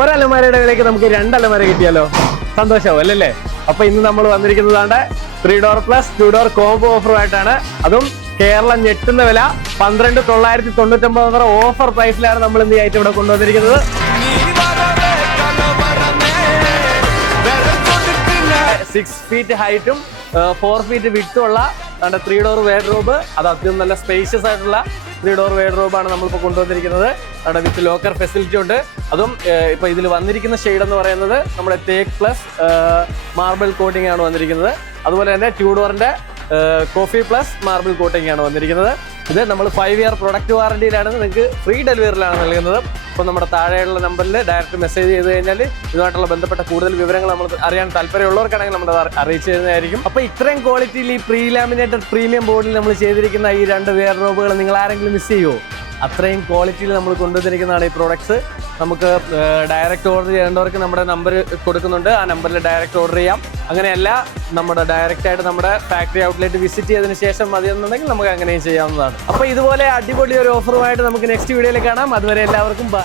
ഒരലമാരയുടെ വിലയ്ക്ക് നമുക്ക് 2 അലമാര കിട്ടിയാലോ? സന്തോഷമാവും അല്ലല്ലേ? അപ്പൊ ഇന്ന് നമ്മൾ വന്നിരിക്കുന്നതാണ് 3 ഡോർ പ്ലസ് 2 ഡോർ കോംബോ ഓഫറുമായിട്ടാണ്. അതും കേരളം ഞെട്ടുന്ന വില 12,999 ഓഫർ പ്രൈസിലാണ് നമ്മൾ ഇന്ന് ഈ ഐറ്റം ഇവിടെ കൊണ്ടുവന്നിരിക്കുന്നത്. 6 ഫീറ്റ് ഹൈറ്റും 4 ഫീറ്റ് വിഡ്ത്തും ഉള്ള 3 ഡോർ വേർഡ്രോബ്. അത് അത്യം നല്ല സ്പേഷ്യസ് ആയിട്ടുള്ള 3 ഡോർ വേർഡ്രോബാണ് നമ്മളിപ്പോൾ കൊണ്ടുവന്നിരിക്കുന്നത്. അവിടെ വിത്ത് ലോക്കർ ഫെസിലിറ്റി ഉണ്ട്. അതും ഇപ്പൊ ഇതിൽ വന്നിരിക്കുന്ന ഷെയ്ഡ് എന്ന് പറയുന്നത് നമ്മുടെ തേക്ക് പ്ലസ് മാർബിൾ കോട്ടിംഗ് ആണ് വന്നിരിക്കുന്നത്. അതുപോലെ തന്നെ 2 ഡോറിന്റെ കോഫി പ്ലസ് മാർബിൾ കോട്ടിംഗ് ആണ് വന്നിരിക്കുന്നത്. ഇത് നമ്മൾ 5 ഇയർ പ്രൊഡക്റ്റ് വാറന്റിയിലാണ്, നിങ്ങൾക്ക് ഫ്രീ ഡെലിവറിയിലാണ് നൽകുന്നത്. അപ്പോൾ നമ്മുടെ താഴെയുള്ള നമ്പറിൽ ഡയറക്റ്റ് മെസ്സേജ് ചെയ്ത് കഴിഞ്ഞാൽ ഇതുമായിട്ടുള്ള ബന്ധപ്പെട്ട കൂടുതൽ വിവരങ്ങൾ നമ്മൾ അറിയാൻ താല്പര്യമുള്ളവർക്കാണെങ്കിൽ നമ്മൾ അറിയിച്ചു തരുന്നതായിരിക്കും. അപ്പോൾ ഇത്രയും ക്വാളിറ്റിയിൽ ഈ പ്രീ ലാമിനേറ്റഡ് പ്രീമിയം ബോർഡിൽ നമ്മൾ ചെയ്തിരിക്കുന്ന ഈ 2 വെയർഡ്രോബുകൾ നിങ്ങൾ ആരെങ്കിലും മിസ് ചെയ്യുമോ? അത്രയും ക്വാളിറ്റിയിൽ നമ്മൾ കൊണ്ടുവന്നിരിക്കുന്നതാണ് ഈ പ്രോഡക്ട്സ്. നമുക്ക് ഡയറക്റ്റ് ഓർഡർ ചെയ്യേണ്ടവർക്ക് നമ്മുടെ നമ്പർ കൊടുക്കുന്നുണ്ട്. ആ നമ്പറിൽ ഡയറക്റ്റ് ഓർഡർ ചെയ്യാം. അങ്ങനെയല്ല നമ്മുടെ ഡയറക്റ്റ് ആയിട്ട് നമ്മുടെ ഫാക്ടറി ഔട്ട്ലെറ്റ് വിസിറ്റ് ചെയ്തതിന് ശേഷം മതിയെന്നുണ്ടെങ്കിൽ നമുക്ക് അങ്ങനെയും ചെയ്യാവുന്നതാണ്. അപ്പോൾ ഇതുപോലെ അടിപൊളി ഒരു ഓഫറുമായിട്ട് നമുക്ക് നെക്സ്റ്റ് വീഡിയോയിൽ കാണാം. അതുവരെ എല്ലാവർക്കും ബൈ.